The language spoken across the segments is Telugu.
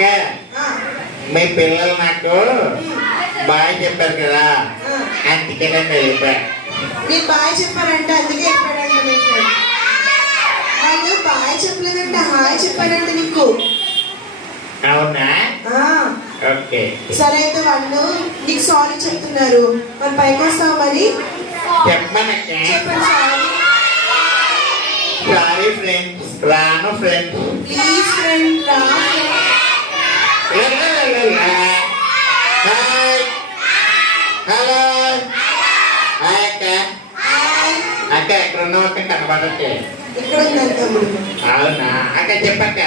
అక్క మీ పిల్లలు నాకు బాయ్ చెప్పారు కదా, అందుకే నేను వెళ్ళిపోయాను. మీరు బాయ్ చెప్పారంటే అందుకే చెప్పాడంట. మీకు వాళ్ళు బాయ్ చెప్పలేదంటే హాయ్ చెప్పారంటే నీకు. అవునా? ఓకే. సరే అయితే వాళ్ళు నీకు సారీ చెప్తున్నారు, మరి పైకి వస్తావు మరి? చెప్పనక్క. చెప్పండి సారీ. సారీ ఫ్రెండ్స్, రాను ఫ్రెండ్స్. ప్లీజ్ ఫ్రెండ్ రా. Hi hello. హాయ్ అక్క. అక్క ఎక్కడ ఉన్నావు అక్క? కనబడట్లే. ఇక్కడ ఉన్నారు తమ్ముడు. అవునా అక్క? చెప్పక్క.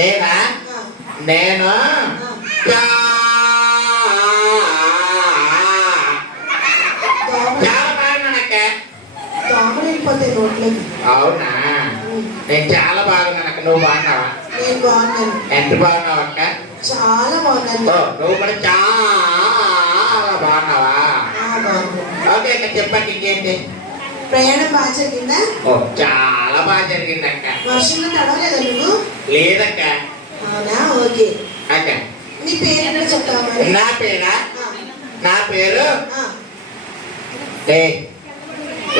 నేనా? నేను చాలా బాగున్నానక్క. దోమలు వెళ్ళిపోతాయి రోడ్లకి. అవునా? నేను చాలా బాగున్నానక్క. నువ్వు బాగున్నావా? నేను బాగున్నాను. ఎంత బాగున్నావు అక్క? చాలా బాగున్నాను. నువ్వు కూడా చాలా బాగున్నావా? ఓకే అక్క. చెప్పక్క ఇంకేంటి? ప్రయాణం బాగా జరిగిందా? చాలా బాగా జరిగింది అక్క. వర్షంలో తడవలేదా నువ్వు? లేదక్క. అవునా? ఓకే అక్క. నీ పేరు ఎక్కడ చెప్తావా మరి? నా పేరా? నా పేరు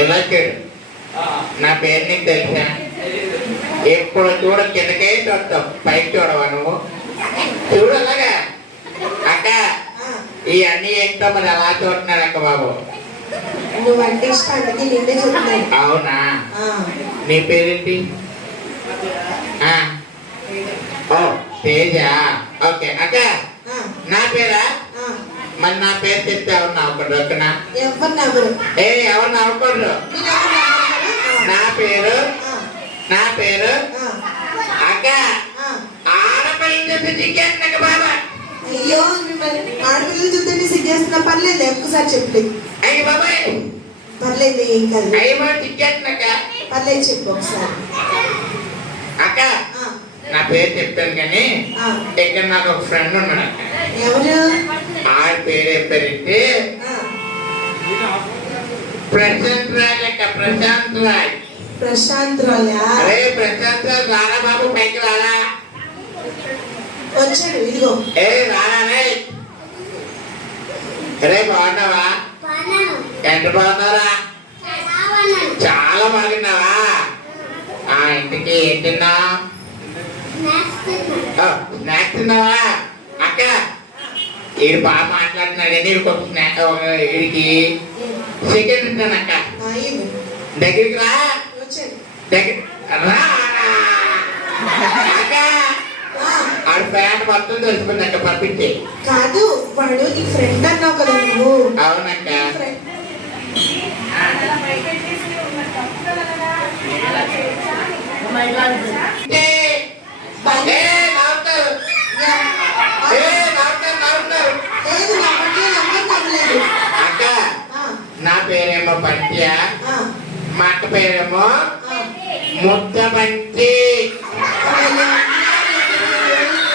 ఇలా చూడు. నా పేరు నీకు తెలుసా? ఎప్పుడు చూడ కిందకే చూస్తావు, పైకి చూడవా నువ్వు? చూడు అలాగా అక్క. ఇవన్నీ ఏంటో మరి అలా చూస్తున్నాడు అక్క బాబు. నువ్వు అంటే ఇష్టం అందుకే నిన్నే చెప్తున్నాను. అవునా? నీ పేరేంటి? ఓ తేజ. ఓకే అక్క. నా పేరా? మరి నా పేరు చెప్తే ఎవరు నవ్వకూడదు ఓకేనా? ఎవరు నవ్వరు. ఎవరు నవ్వకూడదు. నా పేరు అక్క. ఆడపిల్లలు చెప్పి సిగ్గేస్తున్నా బాబా. అయ్యో మిమ్మల్ని ఆడపిల్లలు చూస్తే సిగ్గేస్తున్నా. పర్లేదు ఒక్కసారి చెప్పలేదు. అయ్యి బాబాయ్. పర్లేదు ఏం కాదు. అయ్యి బాబు సిగ్గేస్తున్నాక. పర్లేదు చెప్పు ఒకసారి. అక్క నా పేరు చెప్తాను కానీ ఇక్కడ నాకు ఒక ఫ్రెండ్ ఉన్నాడు అక్క. ఎవరు? ఆడ పేరు ఏం పేరంటే ప్రశాంత్ రాయ్ అక్క. ప్రశాంత్ రాయ్. ప్రశాంత్ రాయా? అరే ప్రశాంత్ రాయ్ రారా బాబు, పైకి రారా. వచ్చాడు ఇదిగో. రారా రే. బాగున్నావా? ఎంత బాగున్నారా? చాలా బాగున్నావా? ఇంటికి ఏం తిన్నా? స్నాక్స్ తిన్నావా? అక్క వీడు బాగా మాట్లాడుతున్నాడు కానీ వీడికి సెకండ్ తిన్నాను అక్క. దగ్గరికి రా. రా అక్క. ఆడ ప్యాంట్ మొత్తం తెలిసిపోయింది అక్క. పంపించి. కాదు వాడు నీ ఫ్రెండ్ అన్నావు కదా నువ్వు. అవునక్క. అక్క నా పేరేమో పంట్య, మా అక్క పేరేమో ముద్ద బంటి.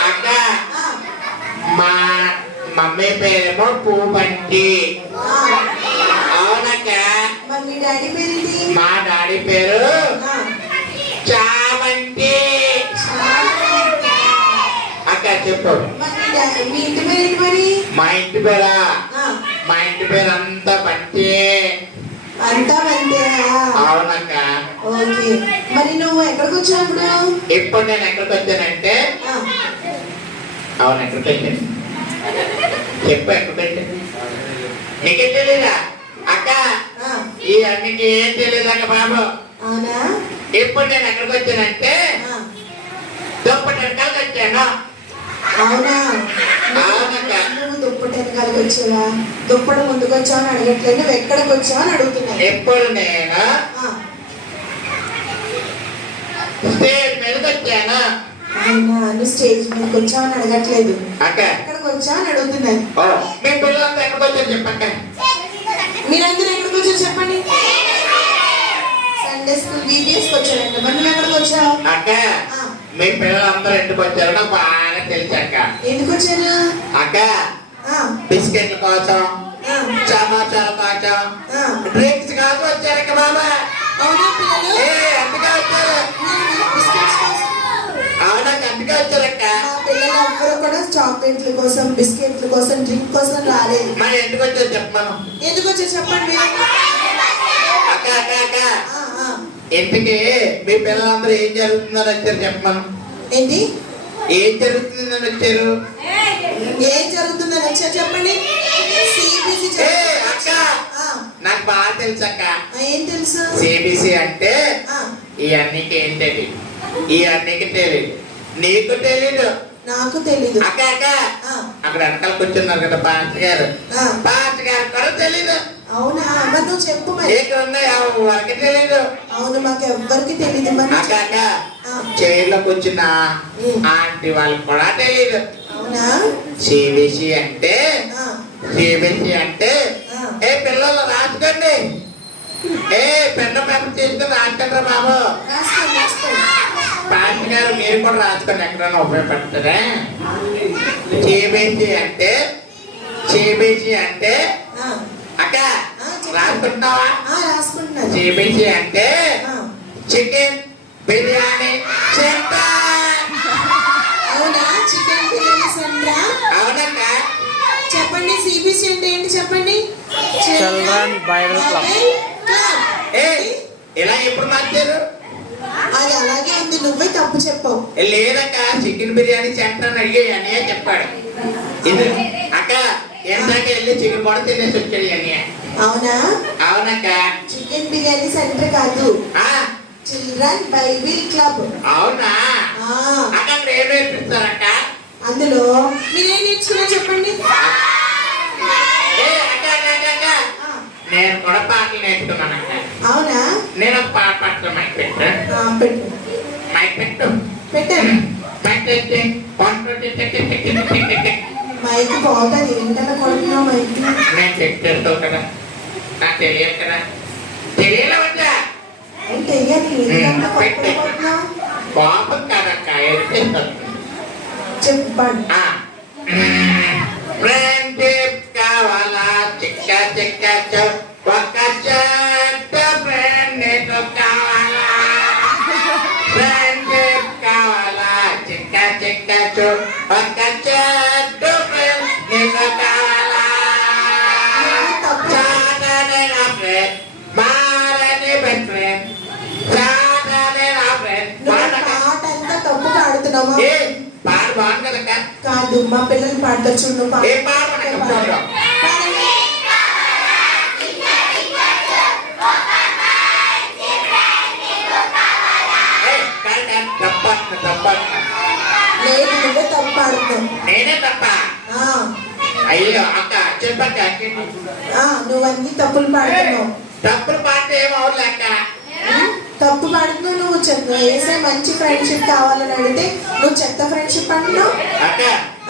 అక్క మా మమ్మీ పేరేమో పువ్వు బంటి. అవునక్క. మా డాడీ పేరు చామంతి. అక్క చెప్పు. మా ఇంటి పేరా? మా ఇంటి పేరు అంతా బంటి. అంతా బంటే. అవునక్క. ఓకే మరి నువ్వు ఎక్కడికి వచ్చినప్పుడు? ఇప్పుడు నేను ఎక్కడికి వచ్చానంటే అవును ఎక్కడికి వచ్చాను చెప్పు. ఎక్కడికి వచ్చాను నీకే తెలీదా అక్క? ఈ అన్నికి ఏం తెలియదు అక్క బాబు. అవునా? ఇప్పుడు నేను ఎక్కడికి వచ్చానంటే దుప్పటి వెనకాలకి వచ్చాను. అవునా? అవునక్క. నువ్వు దుప్పటి వెనకాలకి వచ్చావా? దుప్పటి ముందుకు వచ్చావు అని అడగట్లేదు, నువ్వు ఎక్కడికి వచ్చావు అని అడుగుతున్నా. ఎప్పుడు నేను స్టేజ్ మీదకి వచ్చాను. అవునా? నువ్వు స్టేజ్ మీదకి వచ్చావు అని అడగట్లేదు, అక్క ఎక్కడికి వచ్చావు అని అడుగుతున్నాను. మీ పిల్లలంతా ఎక్కడికి వచ్చారు చెప్పక్క. మీరందరూ ఎక్కడికి వచ్చారు చెప్పండి. సండే స్కూల్ బీబీఎస్కి వచ్చారంట. మరి నువ్వు ఎక్కడికి వచ్చావు? అక్క మీ పిల్లలందరూ ఎందుకు వచ్చారో నాకు బాగా తెలుసు అక్క. ఎందుకు వచ్చారు? అక్క బిస్కెట్ల కోసం, సమోసాల కోసం, డ్రింక్స్ కోసం వచ్చారు అక్క బాబా. అవునా పిల్లలు? అందుకే వచ్చారు. బిస్కెట్స్ కోసం. అవునా అందుకే వచ్చారక్క. పిల్లలు మీరు ఎవ్వరు కూడా చాక్లెట్ల కోసం బిస్కెట్ల కోసం డ్రింక్ కోసం రాలేదు. మరి ఎందుకు వచ్చావు చెప్పమను. ఎందుకు వచ్చి చెప్పండి మీరు. అక్క అక్క అక్క ఆ, ఆ. ఇంటికి మీ పిల్లలందరూ ఏం జరుగుతుందని వచ్చారు చెప్పమను. ఏంటి ఏం జరుగుతుందని వచ్చారు? ఏం జరుగుతుందని వచ్చారు చెప్పండి. సిబిసి ఏ అక్క నాకు బాగా తెలుసు అక్క. ఏం తెలుసు? సిబిసి అంటే ఆ, ఈ అన్నికి ఏం తెలియదు, ఈ అన్నికి తెలియదు, నీకు తెలీదు. నాకు తెలీదు. అక్క అక్క ఆ, అక్కడ వెనకాల కూర్చున్నారు కదా పాస్టర్ గారు, ఆ. పాస్టర్ గారు కూడా తెలీదు. అవునా? మరి నువ్వు చెప్పు మరి. ఇక్కడ ఉన్నాయి ఎవరికి తెలీదు. అవును, మాకు ఎవ్వరికి తెలీదు మరి. అక్క అక్క ఆ. చైర్లో కూర్చున్న ఆంటీ వాళ్ళకి కూడా తెలీదు. అవునా? సిబిసి అంటే ఆ, సిబిసి అంటే ఆ. ఏ పిల్లలు రాసుకోండి, ఏ పెద్ద పేపర్ తీసుకుని రాసుకోండి బాబు. రాసుకోండి రాసుకోండి. పాస్టర్ గారు మీరు కూడా రాసుకోండి, ఎక్కడైనా ఉపయోగపడుతుందా. సిబిసి అంటే సిబిసి అంటే ఆ, అక్క ఆ, చెప్పు. రాసుకుంటున్నావా? ఆ, రాసుకుంటున్నాను. సిబిసి అంటే ఆ, చికెన్ బిర్యానీ సెంటర్. అవునా? చికెన్ బిర్యానీ సెంటరా? అవునక్క. చెప్పండి. సిబిసి అంటే ఏంటి చెప్పండి. Children Bible club. క్లబ్. ఏ ఇలా ఎప్పుడు మార్చారు? అది అలాగే ఉంది, నువ్వే తప్పు చెప్పావు. లేదక్క, చికెన్ బిర్యానీ సెంటర్ అని అడిగే అన్నయ్య చెప్పాడు. ఇది అక్క ఎందాక వెళ్ళి చికెన్ కూడా తినేసి వచ్చాడు అన్నయ్య. అవునా? అవునక్క. చికెన్ బిర్యానీ సెంటర్ కాదు, ఆ, చిల్డ్రన్ బైబిల్ క్లబ్. అవునా? ఆ, అక్క అక్కడ ఏం నేర్పిస్తారక్క? అందులో మీరేం నేర్చుకున్నా చెప్పండి. ఏ అక్క అక్క అక్క అక్క ఆ, నేను కూడా పాటలు నేర్చుకున్నానక్క. అవునా? నేను ఒక పాట పాడతాను. మైక్ పెట్టు, ఆ, పెట్టు మైక్ పెట్టు, పెట్టాను. మైక్ పెట్టి మైక్ బాగుంటుంది. ఏంటన్నా కొడుతున్నావు మైక్? నేను చెక్ చేస్తావు కదా, నాకు తెలియదు కదా. తెలియలే వచ్చా అంటే ఏంటన్నా కొడుతున్నావు? కోపం కాదక్క, ఎత్తేస్తాను. చెప్పండి. ఫ్రెండ్షిప్ కావాలా చిక్క చిక్క ఒక చెట్ట ఫ్రెండ్ నీకు కావాలా. ఫ్రెండ్షిప్ కావాలా చిక్క చిక్క ఒక చెట్ట ఫ్రెండ్ నీకు కావాలా. చాటనే నా ఫ్రెండ్, మారని బెస్ట్ ఫ్రెండ్, చాటనే నా ఫ్రెండ్. నువ్వు పాట అంతా తప్పుగా ఆడుతున్నావా? ఏ పాట బాగుంది కదక్క. కాదు, మా పిల్లలు పాడతారు చూడు. పాట ఏ పాట మనకు చూద్దాం. పాడండి. లేదు, నువ్వే తప్పు పాడుతున్నావు. నేనే తప్ప. ఆ, అయ్యో అక్క చెప్పక్క. ఆ, నువ్వన్నీ తప్పులు పాడుతున్నావు. తప్పులు పాట ఏమవులే అక్క. తప్పు పాడుతున్నావు. నువ్వు చెత్త వేసే మంచి ఫ్రెండ్షిప్ కావాలని అడిగితే నువ్వు చెత్త ఫ్రెండ్షిప్ అంటున్నావు. అక్క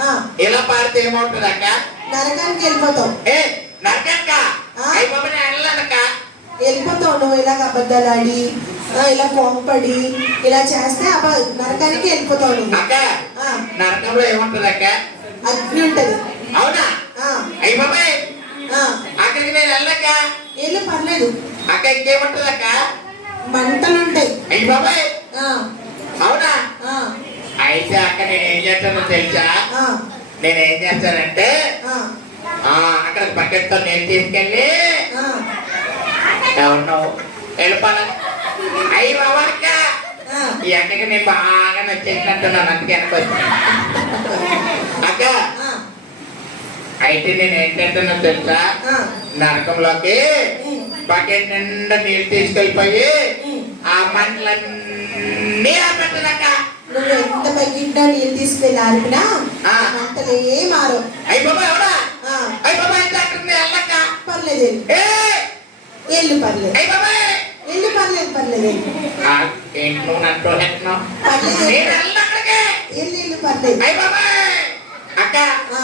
ఆ, ఇలా పాడితే ఏమవుతుంది అక్క? నరకానికి వెళ్ళిపోతావు. ఏ నరకక్క అయిపోయి వెళ్ళానక్క. వెళ్ళిపోతావు నువ్వు ఇలాగ అబద్ధాలు ఆడి, ఇలా కోపపడి ఇలా చేస్తే నరకానికి వెళ్ళిపోతావు నువ్వు. అక్క ఆ, నరకంలో ఏముంటుంది అక్క? అగ్ని ఉంటది. అవునా? ఆ, అయిపోయి ఆ, అక్కడికి నేను వెళ్ళక. వెళ్ళు, పర్లేదు. అక్క ఇంకేముంటుంది అక్క? మంటలు ఉంటాయి. అయిపోయి ఆ, అవునా? ఆ, అయితే అక్క నేను ఏం చేస్తానో తెలుసా? ఆ, నేనేం చేస్తానంటే ఆ, అక్కడ బకెట్తో నేను తీసుకెళ్ళి ఆ, ఉన్నావు వెళ్ళిపోవాలి. అయ్యి బాబాక్క ఆ. ఈ అక్కకి నేను బాగా నచ్చేసినట్టున్నాను, అందుకే అనుకోవచ్చు. అక్క ఆ, అయితే నేను ఏం చేస్తానో తెలుసా? ఆ. నరకంలోకి బకెట్ నిండా నీళ్ళు తీసుకెళ్ళిపోయి ఆ మంటలన్నీ ఆపెట్టనక్క. నువ్వు ఎంత బకెట్లో నీళ్ళు తీసుకెళ్ళి ఆరిపినా ఆ. మంటలే మారు. అయ్యి బాబా ఎవడా? ఆ, అయ్యి బాబా అయితే అక్కడ వెళ్ళక్క. పర్లేదు ఏ వెళ్ళు, పర్లేదు. అయ్యి బాబా వెళ్ళు, పర్లేదు పర్లేదు వెళ్ళు. ఏంటి నువ్వు నన్ను వెళ్తున్నావు? పర్లేదు నేను వెళ్ళను అక్కడికి. వెళ్ళు, పర్లేదు. అయ్యి బాబా అక్క ఆ,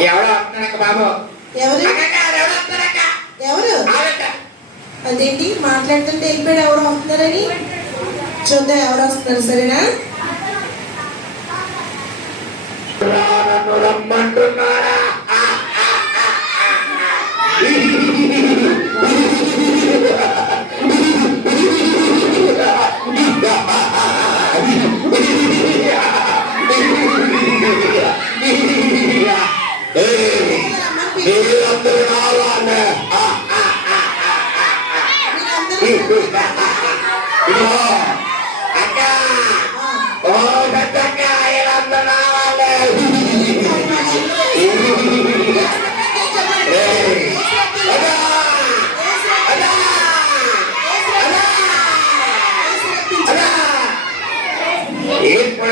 ఎవడో వస్తున్నాడక్క బాబు. ఎవరు అక్క ఎవడో వస్తున్నాడక్క. ఎవరు? ఆవిడక్క. అదేంటి మాట్లాడుతుంటే వెళ్ళిపోయాడు ఎవరో వస్తున్నారని? చూద్దాం ఎవరు వస్తున్నారు, సరేనా? నన్ను రమ్మంటున్నారా?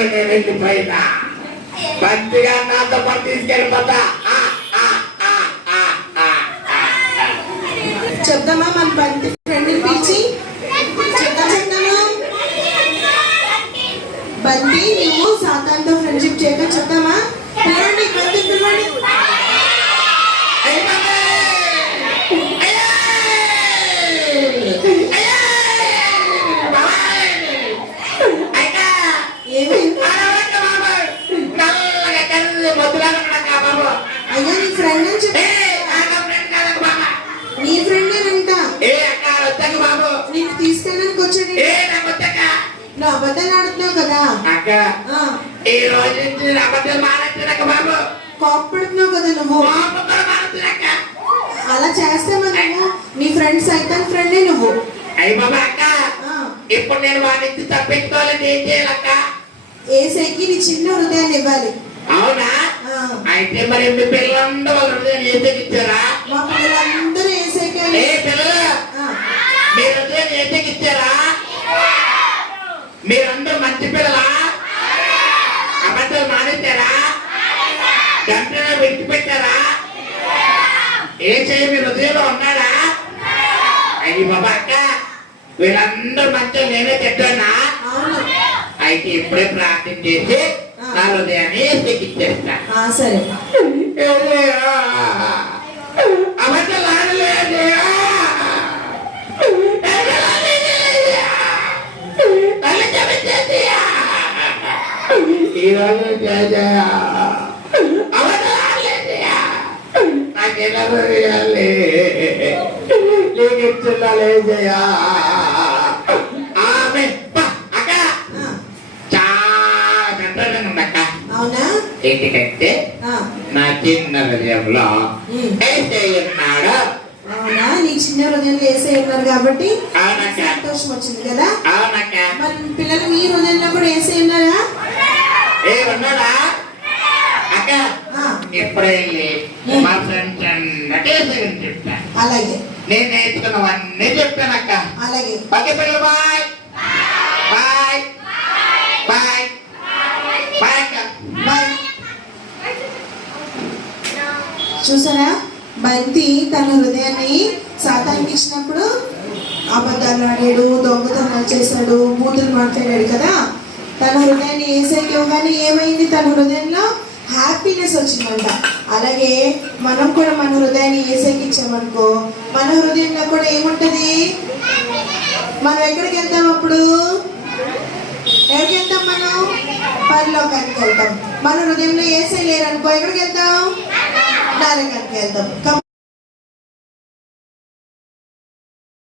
నేను వెళ్ళిపోయినా మంచిగా నాతో పాటు తీసుకెళ్ళిపోతా. చెప్దామా మన బంతి ఫ్రెండ్ని పిలిచి చెప్దామా? బంతి నువ్వు సాతాన్తో ఫ్రెండ్షిప్ చేయక చెప్దామా? పిలవండి, బంతి పిలవండి. అయ్యో నీ ఫ్రెండ్ అని చెప్పి నీ ఫ్రెండేనంట. నిన్ను తీసుకెళ్ళడానికి వచ్చాడు. నువ్వు అబద్ధాలు ఆడుతున్నావు కదా, ఈ రోజు నుంచి అబద్ధాలు మానేస్తున్నాక బాబు. కోపడుతున్నావు కదా నువ్వు. అలా చేస్తే మనము నీ ఫ్రెండ్ సైతాన్ ఫ్రెండే నువ్వు. అయ్యి బాబా అక్క, ఆ, ఇప్పుడు నేను వాడి నుంచి తప్పించుకోవాలంటే ఏం చేయాలక్క? ఏసైకి నీ చిన్న హృదయాన్ని ఇవ్వాలి. అవునా? ఆ, అయితే మరి మీ పిల్లలందరూ వాళ్ళ హృదయం ఏసైకి ఇచ్చారా? మా పిల్లలందరూ ఏసైకి ఏ పిల్లలు మీ హృదయం ఏసైకి ఇచ్చారా? మీరందరూ మంచి పిల్లలా? అబద్ధాలు మానేశారా? గంటలో విడిచిపెట్టారా? ఏసై మీ హృదయంలో ఉన్నాడా? అయ్యి బాబా అక్క, వీళ్ళందరూ మంచిగా నేనే చెప్తానా? అవును. అయితే ఇప్పుడే ప్రార్థన చేసి నా హృదయాన్ని ఏసైకి ఇచ్చేస్తా. సరే. అబద్ధాలు ఆడలేదు. ఈరోజు నాకేలా చేయాలి? నీకు ఇచ్చున్నాలే జయా. ఆమె అక్క చాలా సంతోషంగా ఉందక్క. అవునా? ఏంటికంటే ఆ, నా చిన్న హృదయంలో ఏసై ఉన్నాడు. అవునా? నీ చిన్న హృదయంలో ఏసై ఉన్నారు కాబట్టి అవునక్క, సంతోషం వచ్చింది కదా. అవునక్క. మన పిల్లలు నీ హృదయంలో కూడా ఏసై ఉన్నారా? ఏ ఉన్నాడా అక్క? ఆ, ఎప్పుడే వెళ్ళి మా ఫ్రెండ్స్ అందరికీ చెప్తా. అలాగే నేను నేర్చుకున్నవన్నీ చెప్తానక్క. అలాగే. ఓకే పిల్లలు, బాయ్ బాయ్ బాయ్ బాయ్ అక్క. బాయ్. చూసారా, బంతి తన హృదయాన్ని సాతానికి ఇచ్చినప్పుడు అబద్ధాలు ఆడాడు, దొంగతనాలు చేశాడు, బూతులు మాట్లాడాడు కదా. తన హృదయాన్ని ఏసైకి ఇవ్వగానే ఏమైంది? తన హృదయంలో హ్యాపీనెస్ వచ్చిందంట. అలాగే మనం కూడా మన హృదయాన్ని ఏసైకి ఇచ్చామనుకో, మన హృదయంలో కూడా ఏముంటది? మనం ఎక్కడికి వెళ్తాం అప్పుడు? ఎక్కడికి వెళ్తాం మనం? పరలోకానికి వెళ్తాం. మన హృదయంలో ఏసై లేరనుకో ఎక్కడికి వెళ్తాం? నరకానికి వెళ్తాం.